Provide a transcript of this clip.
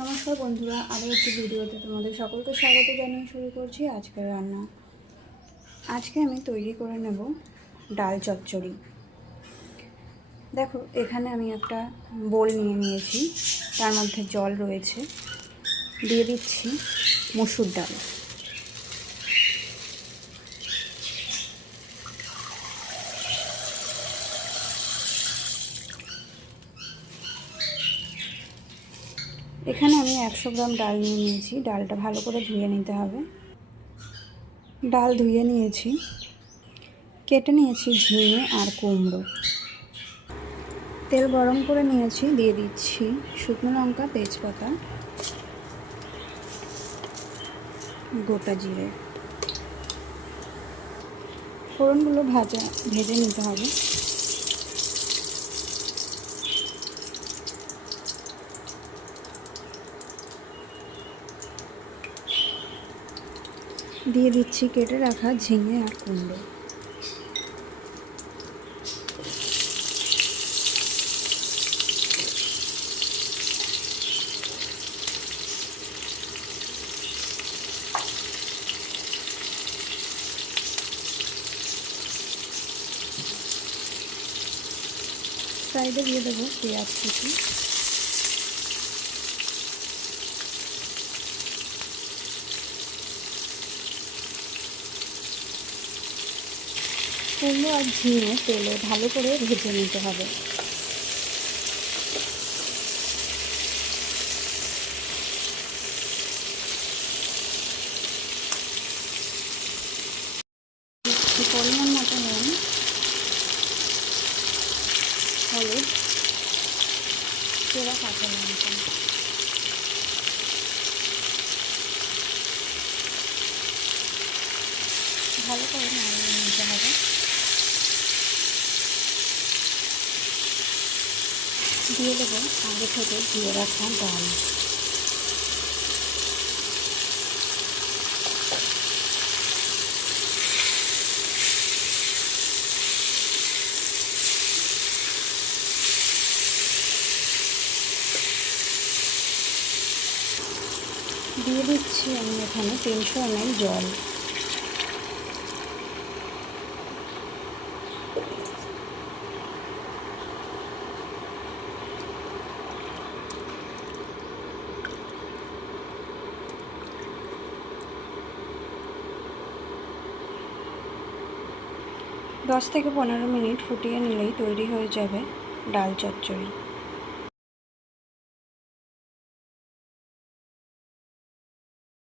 নমস্কার বন্ধুরা, আরও একটি ভিডিওতে তোমাদের সকলকে স্বাগত জানিয়ে শুরু করছি আজকের রান্না। আজকে আমি তৈরি করে নেব ডাল চচ্চড়ি। দেখো, এখানে আমি একটা বোল নিয়ে নিয়েছি, তার মধ্যে জল রয়েছে, দিয়ে দিচ্ছি মসুর ডাল। এখানে আমি একশো গ্রাম ডাল নিয়ে নিয়েছি। ডালটা ভালো করে ধুয়ে নিতে হবে। ডাল ধুয়ে নিয়েছি। কেটে নিয়েছি ঝিঙে আর কুমড়ো। তেল গরম করে নিয়েছি, দিয়ে দিচ্ছি শুকনো লঙ্কা, তেজপাতা, গোটা জিরে। ফোড়নগুলো ভাজা, ভেজে নিতে হবে। দিয়ে দিচ্ছি কেটে রাখা ঝিঙে আর কুমড়ো। সাইডে দিয়ে দেবো পেঁয়াজ কুচি। কুমড়ো আর ঝিঙে তেলে ভালো করে ভেজে নিতে হবে। পরিমাণ মতো নুন, হলুদ, চেরা কাঁচা লঙ্কা। ভালো করে নাড়িয়ে নিতে হবে। দিয়ে দেবো আগে থেকে দিয়ে রাখা ডাল। দিয়ে দিচ্ছি আমি এখানে তিনশো এমএল জল। দশ থেকে পনেরো মিনিট ফুটিয়ে নিলেই তৈরি হয়ে যাবে ডাল চচ্চড়ি।